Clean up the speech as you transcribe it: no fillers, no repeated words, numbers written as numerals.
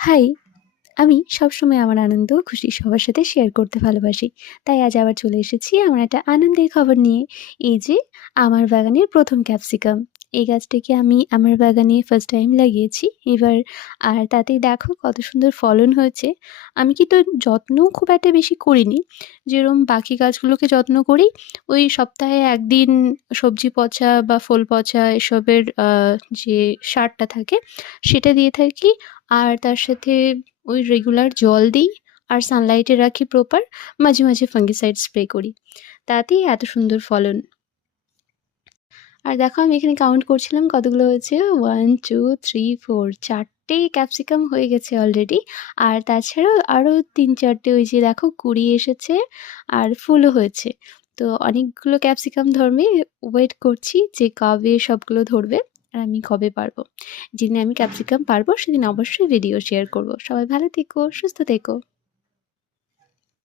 High! আমি সবসময় আমার আনন্দ, খুশি সবার সাথে শেয়ার করতে ভালোবাসি। তাই আজ আবার চলে এসেছি আমার একটা আনন্দের খবর নিয়ে। এই যে আমার বাগানের ১ম ক্যাপসিকাম। এই গাছটাকে আমি আমার বাগানে ফার্স্ট টাইম লাগিয়েছি এবার। আর তাতেই দেখো কত সুন্দর ফলন হয়েছে। আমি কিন্তু যত্নও খুব একটা বেশি করিনি। যেরকম বাকি গাছগুলোকে যত্ন করি, ওই সপ্তাহে ১ দিন সবজি পচা বা ফুল পচা এসবের যে সারটা থাকে সেটা দিয়ে থাকি। আর তার সাথে ওই রেগুলার জল দিই আর সানলাইটে রাখি প্রপার। মাঝে, মাঝে ফাঙ্গিসাইড স্প্রে করি। তাতেই এত সুন্দর ফলন। আর দেখো আমি এখানে কাউন্ট করছিলাম কতগুলো হয়েছে। 1, 2, 3, 4 ৪ টে ক্যাপসিকাম হয়ে গেছে অলরেডি। আর তাছাড়াও আরও ৩-৪ টে ওই যে দেখো কুঁড়ি এসেছে আর ফুলও হয়েছে। তো অনেকগুলো ক্যাপসিকাম ধরবে। ওয়েট করছি যে কবে সবগুলো ধরবে আর আমি কবে পারবো। যেদিন আমি ক্যাপসিকাম পারবো সেদিন অবশ্যই ভিডিও শেয়ার করব। সবাই ভালো থেকো, সুস্থ থেকো।